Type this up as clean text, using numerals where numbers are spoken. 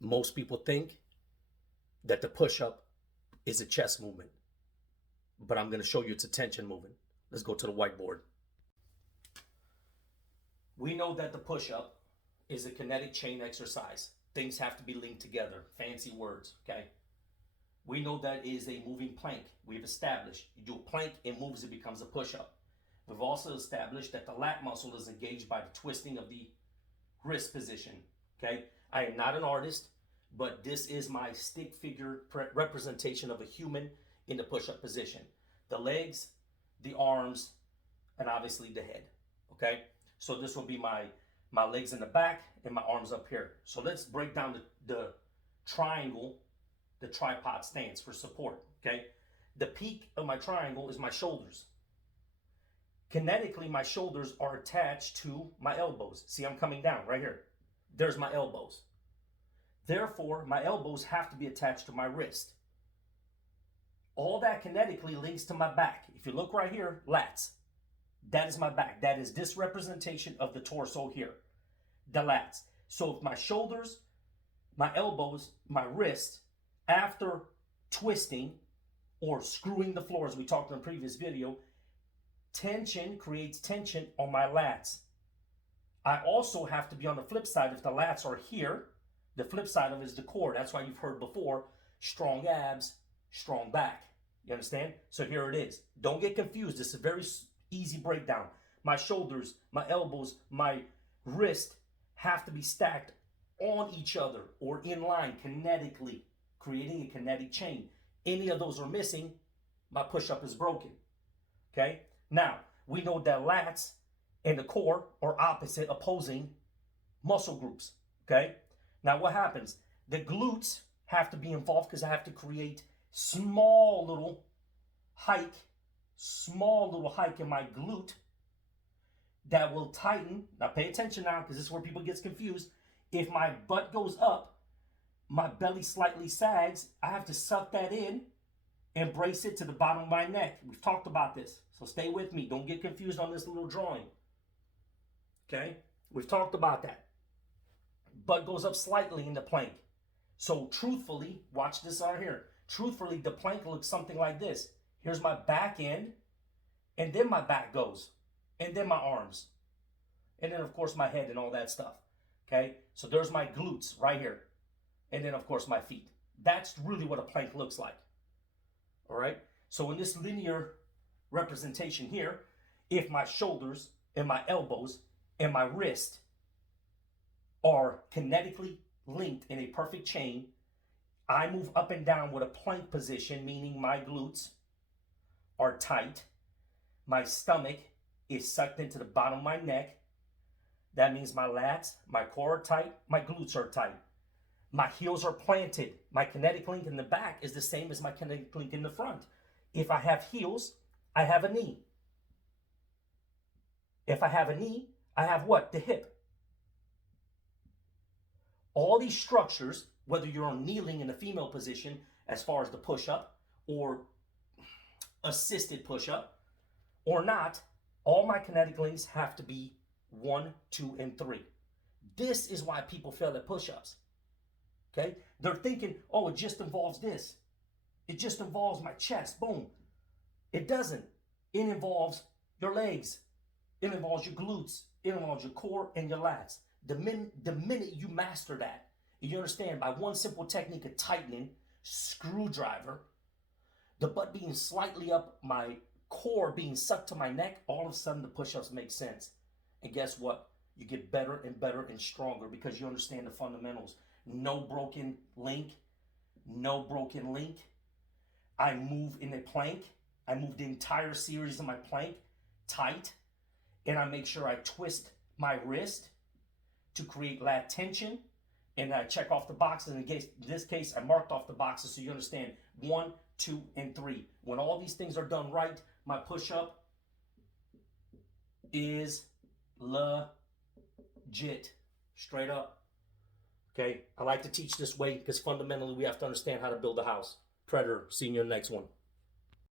Most people think that the push-up is a chest movement, but I'm going to show you it's a tension movement. Let's go to the whiteboard. We know that the push-up is a kinetic chain exercise. Things have to be linked together. Fancy words, okay? We know that is a moving plank. We've established you do a plank, it moves, it becomes a push-up. We've also established that the lat muscle is engaged by the twisting of the wrist position, okay? I am not an artist, but this is my stick figure representation of a human in the push-up position. The legs, the arms, and obviously the head, okay? So this will be my legs in the back and my arms up here. So let's break down the triangle, the tripod stance for support, okay? The peak of my triangle is my shoulders. Kinetically, my shoulders are attached to my elbows. See, I'm coming down right here. There's my elbows. Therefore, my elbows have to be attached to my wrist. All that kinetically links to my back. If you look right here, lats. That is my back. That is this representation of the torso here. The lats. So if my shoulders, my elbows, my wrist, after twisting or screwing the floor, as we talked in the previous video, tension creates tension on my lats. I also have to be on the flip side. If the lats are here, the flip side of it is the core. That's why you've heard before, strong abs, strong back. You understand? So here it is. Don't get confused. This is a very easy breakdown. My shoulders, my elbows, my wrist have to be stacked on each other or in line kinetically, creating a kinetic chain. Any of those are missing, my push-up is broken. Okay? Now, we know that lats and the core are opposite, opposing muscle groups. Okay? Now, what happens? The glutes have to be involved because I have to create small little hike in my glute that will tighten. Now, pay attention now because this is where people get confused. If my butt goes up, my belly slightly sags, I have to suck that in and brace it to the bottom of my neck. We've talked about this, so stay with me. Don't get confused on this little drawing. Okay? We've talked about that. Butt goes up slightly in the plank. So truthfully, watch this right here. Truthfully, the plank looks something like this. Here's my back end, and then my back goes, and then my arms, and then of course my head and all that stuff. Okay? So there's my glutes right here, and then of course my feet. That's really what a plank looks like. All right? So in this linear representation here, if my shoulders and my elbows and my wrist are kinetically linked in a perfect chain, I move up and down with a plank position, meaning my glutes are tight. My stomach is sucked into the bottom of my neck. That means my lats, my core are tight, my glutes are tight. My heels are planted. My kinetic link in the back is the same as my kinetic link in the front. If I have heels, I have a knee. If I have a knee, I have what? The hip. All these structures, whether you're kneeling in the female position as far as the push-up or assisted push-up or not, all my kinetic links have to be 1, 2, and 3. This is why people fail at push-ups. Okay? They're thinking, oh, it just involves this. It just involves my chest. Boom. It doesn't. It involves your legs. It involves your glutes. It involves your core and your lats. The minute you master that, you understand by one simple technique of tightening, screwdriver, the butt being slightly up, my core being sucked to my neck, all of a sudden the push-ups make sense. And guess what? You get better and better and stronger because you understand the fundamentals. No broken link. No broken link. I move in a plank. I move the entire series of my plank tight. And I make sure I twist my wrist to create lat tension. And I check off the boxes. In this case, I marked off the boxes so you understand 1, 2, and 3. When all these things are done right, my push-up is legit. Straight up. Okay? I like to teach this way because fundamentally we have to understand how to build a house. Predator, see you in the next one.